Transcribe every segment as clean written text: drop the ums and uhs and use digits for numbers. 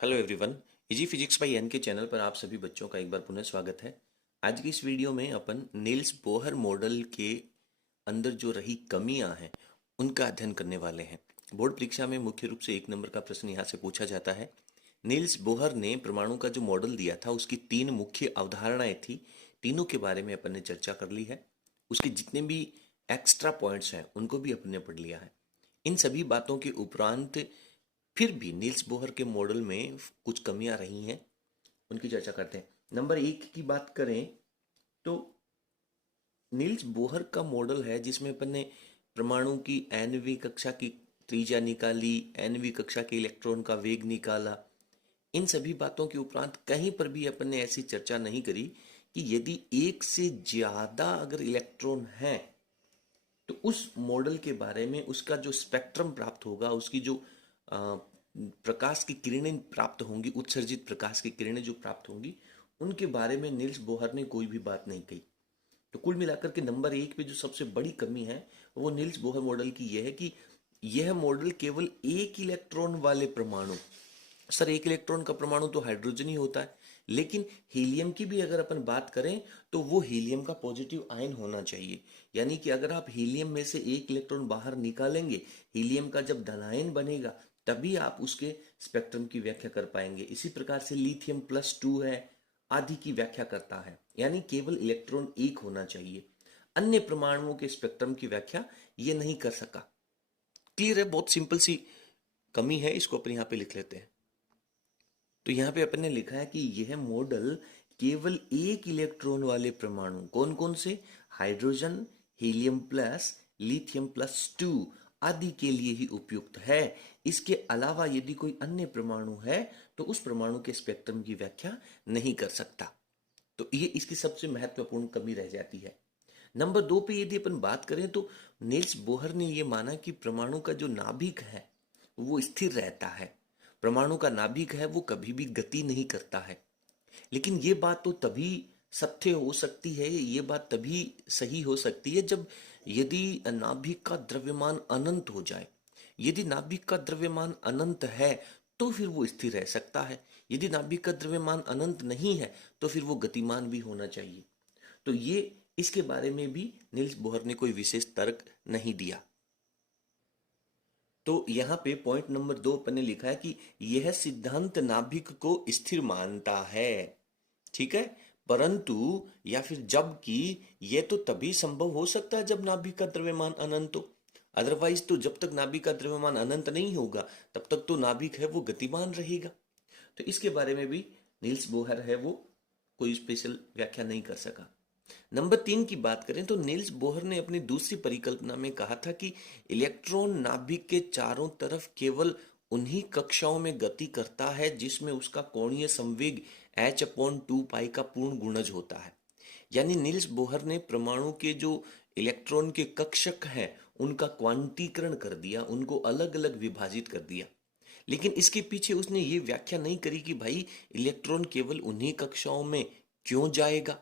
Hello everyone. Easy physics by N K channel पर आप सभी बच्चों का एक बार पुनः स्वागत है। आज की इस वीडियो में अपन नील्स बोहर मॉडल के अंदर जो रही कमियां हैं उनका अध्ययन करने वाले हैं। बोर्ड परीक्षा में मुख्य रूप से 1 नंबर का प्रश्न यहाँ से पूछा जाता है। नील्स बोहर ने परमाणु का जो मॉडल दिया था उसकी 3 मुख्य अवधारणाएं थी। तीनों के बारे में अपन ने चर्चा कर ली है। उसके जितने भी एक्स्ट्रा पॉइंट्स हैं उनको भी अपन ने पढ़ लिया है। इन सभी बातों के उपरांत फिर भी नील्स बोहर के मॉडल में कुछ कमियां रही हैं, उनकी चर्चा करते हैं। नंबर 1 की बात करें तो नील्स बोहर का मॉडल है जिसमें अपन ने परमाणु की nवीं कक्षा की त्रिज्या निकाली, nवीं कक्षा के इलेक्ट्रॉन का वेग निकाला। इन सभी बातों के उपरांत कहीं पर भी अपन ने ऐसी चर्चा नहीं करी कि यदि एक से ज्यादा अगर इलेक्ट्रॉन है तो उस मॉडल के बारे में उसका जो स्पेक्ट्रम प्राप्त होगा, उसकी जो प्रकाश की किरणें प्राप्त होंगी, उत्सर्जित प्रकाश की किरणें जो प्राप्त होंगी, उनके बारे में नील्स बोहर ने कोई भी बात नहीं कही। तो कुल मिलाकर के नंबर 1 पे जो सबसे बड़ी कमी है वो नील्स बोहर मॉडल की यह है कि यह मॉडल केवल एक इलेक्ट्रॉन वाले परमाणु, सर एक इलेक्ट्रॉन का परमाणु तो हाइड्रोजन ही होता है, लेकिन हीलियम की भी अगर अपन बात करें तो वो हीलियम का पॉजिटिव आयन होना चाहिए। यानी कि अगर आप हीलियम में से एक इलेक्ट्रॉन बाहर निकालेंगे, हीलियम का जब धनायन बनेगा तभी आप उसके स्पेक्ट्रम की व्याख्या कर पाएंगे। इसी प्रकार से लिथियम +2 है आदि की व्याख्या करता है, यानी केवल इलेक्ट्रॉन एक होना चाहिए। अन्य परमाणुओं के स्पेक्ट्रम की व्याख्या ये नहीं कर सका। क्लियर है? बहुत सिंपल सी कमी है, इसको अपन यहाँ पे लिख लेते हैं। तो यहाँ पे अपन ने लिखा है कि यह मॉडल केवल एक इलेक्ट्रॉन वाले परमाणु, कौन कौन से, हाइड्रोजन, हीलियम प्लस, लिथियम +2 आदि के लिए ही उपयुक्त है। इसके अलावा यदि कोई अन्य परमाणु है तो उस परमाणु के स्पेक्ट्रम की व्याख्या नहीं कर सकता। तो ये इसकी सबसे महत्वपूर्ण कमी रह जाती है। नंबर 2 पे यदि अपन बात करें तो नील्स बोहर ने यह माना कि परमाणु का जो नाभिक है वो स्थिर रहता है। परमाणु का नाभिक है वो कभी भी गति नहीं करता है। लेकिन ये बात तो तभी सत्य हो सकती है, ये बात तभी सही हो सकती है जब यदि नाभिक का द्रव्यमान अनंत हो जाए। यदि नाभिक का द्रव्यमान अनंत है तो फिर वो स्थिर रह सकता है। यदि नाभिक का द्रव्यमान अनंत नहीं है तो फिर वो गतिमान भी होना चाहिए। तो ये इसके बारे में भी नील्स बोहर ने कोई विशेष तर्क नहीं दिया। तो यहाँ पे पॉइंट नंबर 2 अपन ने लिखा है कि यह सिद्धांत नाभिक को स्थिर मानता है, ठीक है, परंतु या फिर जबकि यह तो तभी संभव हो सकता है जब नाभिक का द्रव्यमान अनंत हो। अदरवाइज तो जब तक नाभिक का द्रव्यमान अनंत नहीं होगा तब तक तो नाभिक है वो गतिमान रहेगा। तो इसके बारे में भी नील्स बोहर है वो कोई स्पेशल व्याख्या नहीं कर सका। नंबर 3 की बात करें तो नील्स बोहर ने अपनी दूसरी परिकल्पना में कहा था कि इलेक्ट्रॉन नाभिक के चारों तरफ केवल उन्हीं कक्षाओं में गति करता है जिसमें उसका कोणीय संवेग h/2 का पूर्ण गुणज होता है। यानी नील्स बोहर ने परमाणु के जो इलेक्ट्रॉन के कक्षक हैं उनका क्वांटीकरण कर दिया, उनको अलग अलग विभाजित कर दिया। लेकिन इसके पीछे उसने ये व्याख्या नहीं करी कि भाई इलेक्ट्रॉन केवल उन्हीं कक्षाओं में क्यों जाएगा।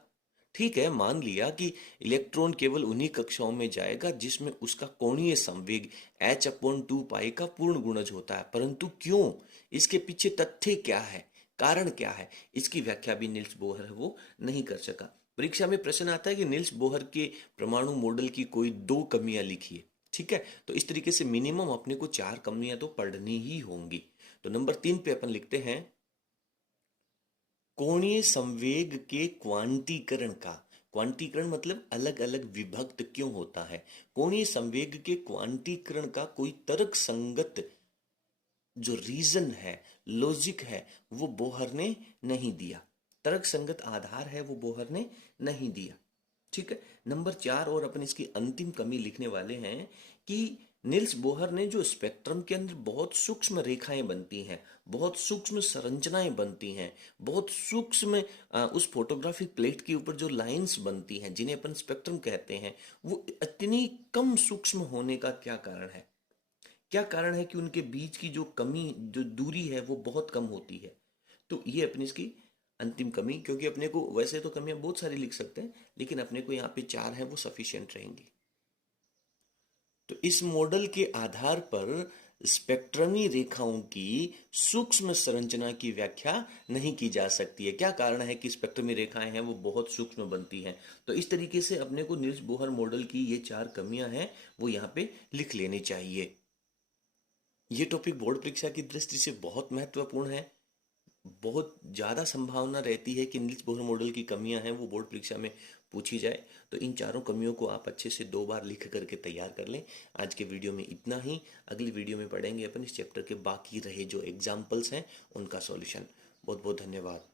ठीक है, मान लिया कि इलेक्ट्रॉन केवल उन्हीं कक्षाओं में जाएगा जिसमें उसका कोणीय संवेग h/2 का पूर्ण गुणज होता है, परंतु क्यों, इसके पीछे तथ्य क्या है, कारण क्या है, इसकी व्याख्या भी नील्स बोहर है वो नहीं कर सका। परीक्षा में प्रश्न आता है कि नील्स बोहर के परमाणु मॉडल की कोई 2 कमियां लिखिए। ठीक है, तो इस तरीके से मिनिमम अपने को 4 कमियां तो पढ़नी ही होंगी। तो नंबर 3 पे अपन लिखते हैं कोणीय संवेग के क्वांटीकरण का, क्वांटीकरण मतलब अलग अलग विभक्त क्यों होता है, कोणीय संवेग के क्वांटीकरण का कोई तर्क संगत जो रीजन है, लॉजिक है, वो बोहर ने नहीं दिया। तर्क संगत आधार है वो बोहर ने नहीं दिया। ठीक है, नंबर 4 और अपन इसकी अंतिम कमी लिखने वाले हैं कि निल्स बोहर ने जो स्पेक्ट्रम के अंदर बहुत सूक्ष्म रेखाएं बनती हैं, बहुत सूक्ष्म संरचनाएं बनती हैं, बहुत सूक्ष्म उस फोटोग्राफिक प्लेट के ऊपर जो लाइंस बनती हैं जिन्हें अपन स्पेक्ट्रम कहते हैं, वो इतनी कम सूक्ष्म होने का क्या कारण है? क्या कारण है कि उनके बीच की जो कमी, जो दूरी है वो बहुत कम होती है। तो ये अपनी इसकी अंतिम कमी, क्योंकि अपने को वैसे तो कमियां बहुत सारी लिख सकते हैं लेकिन अपने को यहाँ पे 4 है वो सफिशिएंट रहेंगी। तो इस मॉडल के आधार पर स्पेक्ट्रमी रेखाओं की सूक्ष्म संरचना की व्याख्या नहीं की जा सकती है। क्या कारण है कि स्पेक्ट्रमी रेखाएं हैं वो बहुत सूक्ष्म बनती हैं? तो इस तरीके से अपने को नील्स बोहर मॉडल की ये 4 कमियां हैं वो यहाँ पे लिख लेनी चाहिए। ये टॉपिक बोर्ड परीक्षा की दृष्टि से बहुत महत्वपूर्ण है। बहुत ज़्यादा संभावना रहती है कि नील्स बोहर मॉडल की कमियां हैं वो बोर्ड परीक्षा में पूछी जाए। तो इन चारों कमियों को आप अच्छे से 2 बार लिख करके तैयार कर लें। आज के वीडियो में इतना ही। अगली वीडियो में पढ़ेंगे अपन इस चैप्टर के बाकी रहे जो एग्जाम्पल्स हैं उनका सॉल्यूशन। बहुत बहुत धन्यवाद।